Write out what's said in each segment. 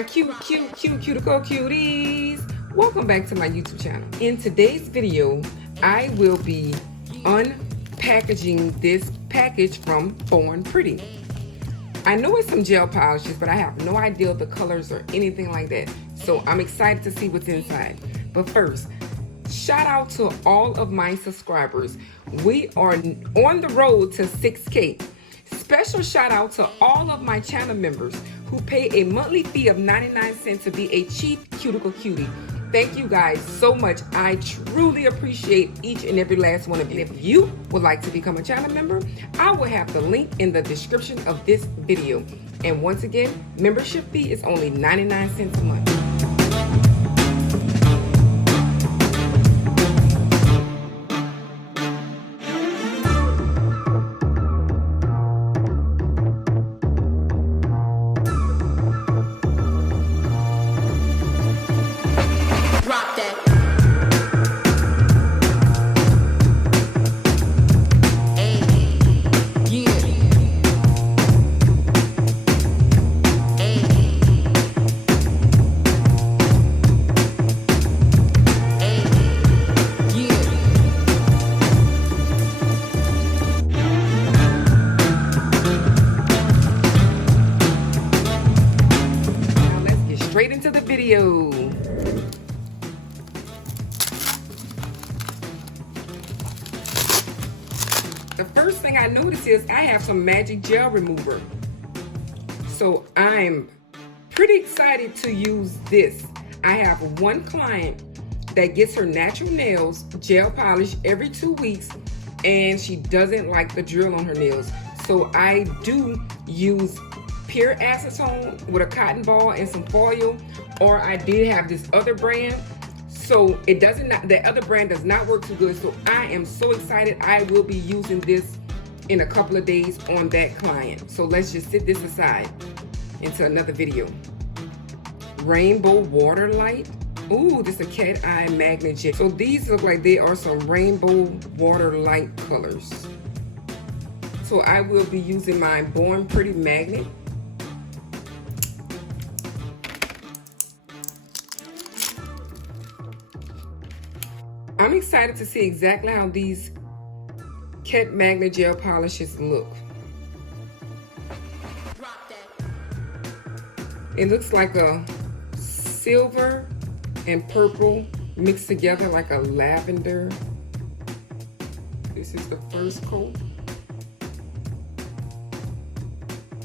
my cuticle cuties. Welcome back to my YouTube channel. In today's video, I will be unpackaging this package from Born Pretty. I know it's some gel polishes, but I have no idea the colors or anything like that. So I'm excited to see what's inside. But first, shout out to all of my subscribers. We are on the road to 6K. Special shout out to all of my channel members who pay a monthly fee of 99 cents to be a cheap cuticle cutie. Thank you guys so much. I truly appreciate each and every last one of you. If you would like to become a channel member, I will have the link in the description of this video. And once again, membership fee is only 99 cents a month. Straight into the video. The first thing I notice is I have some magic gel remover. So I'm pretty excited to use this. I have one client that gets her natural nails gel polish every 2 weeks, and she doesn't like the drill on her nails. So I do use pure acetone with a cotton ball and some foil, or I did have this other brand. So it doesn't, the other brand does not work too good. So I am so excited. I will be using this in a couple of days on that client. So let's just set this aside into another video. Rainbow water light. Ooh, this is a cat eye magnet gel. So these look like they are some rainbow water light colors. So I will be using my Born Pretty magnet. I'm excited to see exactly how these cat magnet gel polishes look. It looks like a silver and purple mixed together like a lavender. This is the first coat.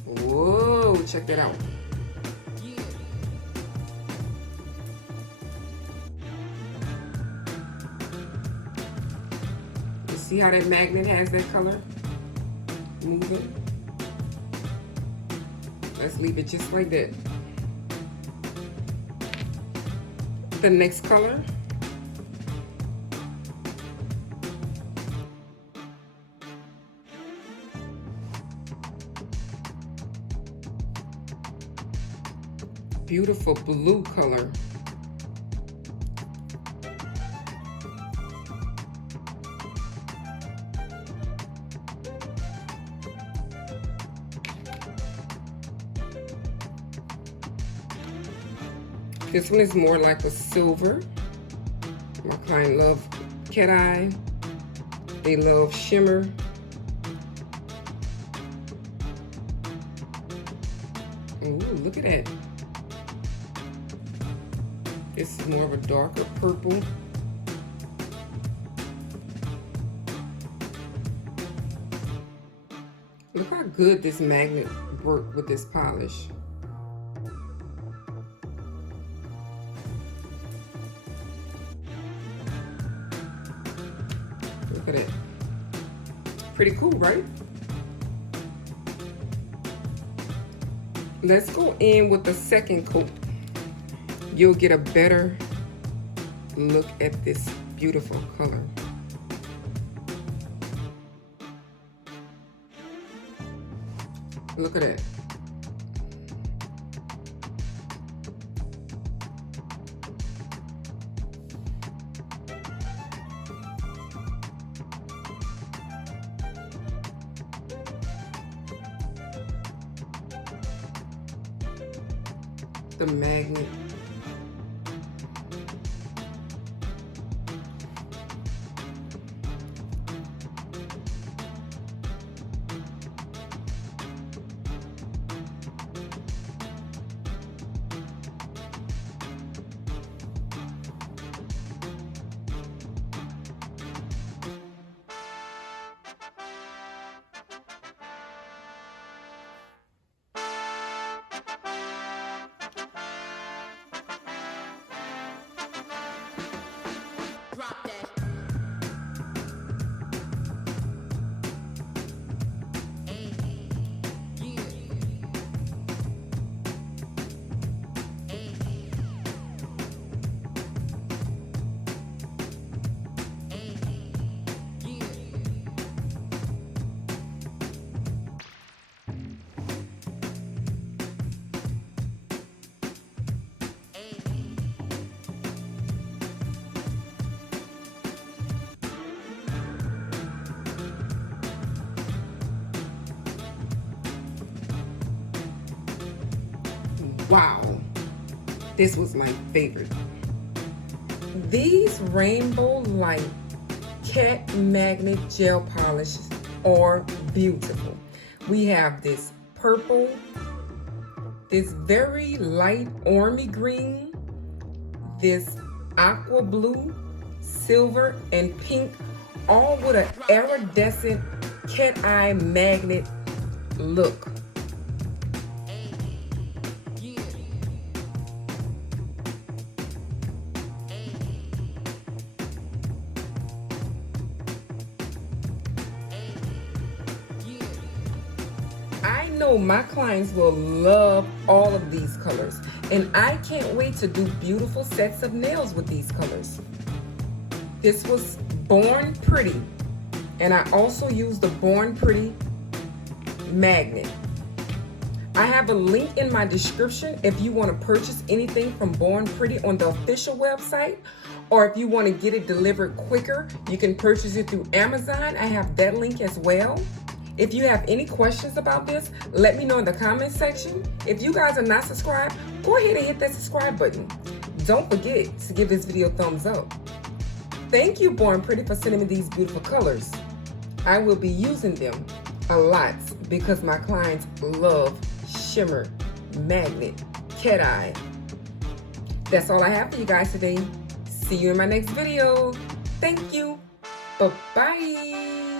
Whoa, check that out. See how that magnet has that color moving? Let's leave it just like that. The next color. Beautiful blue color. This one is more like a silver. My client love cat eye. They love shimmer. Ooh, look at that. This is more of a darker purple. Look how good this magnet worked with this polish. Look at it. Pretty cool, right? Let's go in with the second coat. You'll get a better look at this beautiful color. Look at it. the magnet. Drop that. Hey, yeah. Hey, hey, yeah. Wow, this was my favorite. These Rainbow Light cat magnet gel polishes are beautiful. We have this purple, this very light ormy green, this aqua blue, silver, and pink, all with an iridescent cat eye magnet look. I know my clients will love all of these colors, and I can't wait to do beautiful sets of nails with these colors. This was Born Pretty, and I also used the Born Pretty magnet. I have a link in my description if you want to purchase anything from Born Pretty on the official website, or if you want to get it delivered quicker, you can purchase it through Amazon. I have that link as well. If you have any questions about this, let me know in the comment section. If you guys are not subscribed, go ahead and hit that subscribe button. Don't forget to give this video a thumbs up. Thank you, Born Pretty, for sending me these beautiful colors. I will be using them a lot because my clients love shimmer, magnet, cat eye. That's all I have for you guys today. See you in my next video. Thank you. Bye-bye.